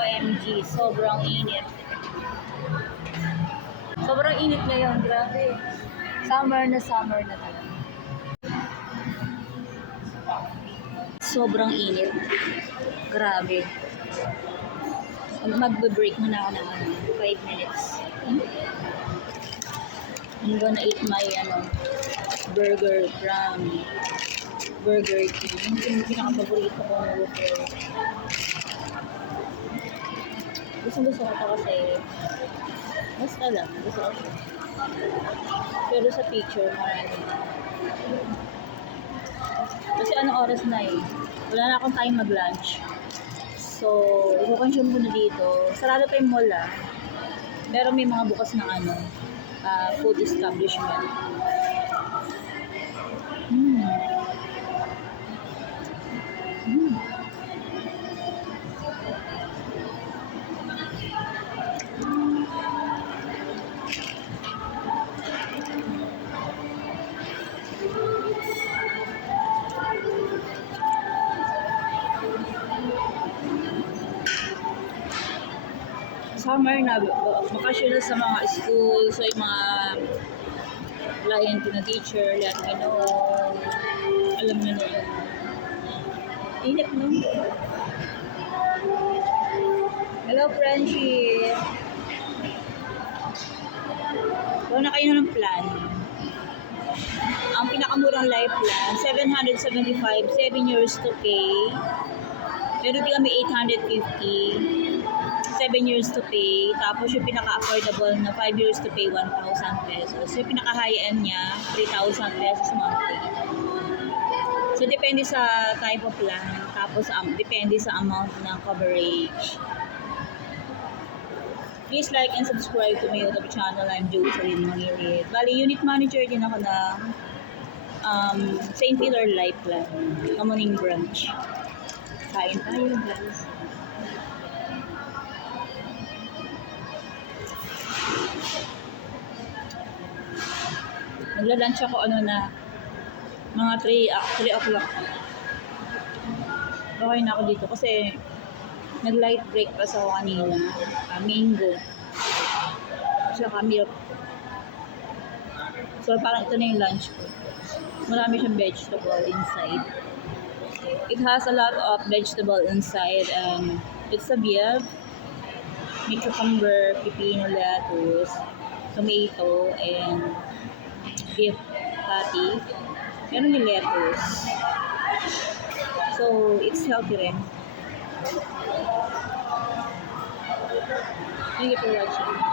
OMG, sobrang init. Sobrang init ngayon, grabe. Summer na talaga. Sobrang init. Grabe. Magbe-break muna ako ng 5 minutes. I'm gonna eat my burger from Burger King. Yung pinaka-paborito ko na burger. Gusto ko ito kasi basta lang, gusto ko siya. Pero sa picture, marami. Kasi anong oras na eh. Wala na akong time mag-lunch. So, i-consume ko na dito. Sarado pa yung mall pero may mga bukas ng food establishment. Summer na, bakasyon na sa mga school, so yung mga client na teacher, lahat alam nyo na yun. Init no? Hello, friendship! Wala na kayo ng plan. Ang pinakamurang life plan, 775, 7 years to pay. Meron din kami 850. 7 years to pay. Tapos yung pinaka-affordable na 5 years to pay 1,000 pesos. Yung pinaka-high-end niya 3,000 pesos monthly. So depende sa type of plan. Tapos depende sa amount ng coverage. Please like and subscribe to my YouTube channel. I'm Jocelyn Mangirit. Bali, unit manager din ako ng St. Peter Life Plan. Kamuning branch. Kain tayo guys. Nagla-lunch ako mga 3 o'clock. Okay na ako dito kasi nag-light breakfast ako kanina. Mango. Saka milk. So parang ito na yung lunch ko. Marami siyang vegetable inside. It has a lot of vegetable inside and it's a beef. May cucumber, pepino, lettuce, tomato, and beef patty. Meron yung lettuce. So, it's healthy rin. Thank you for watching.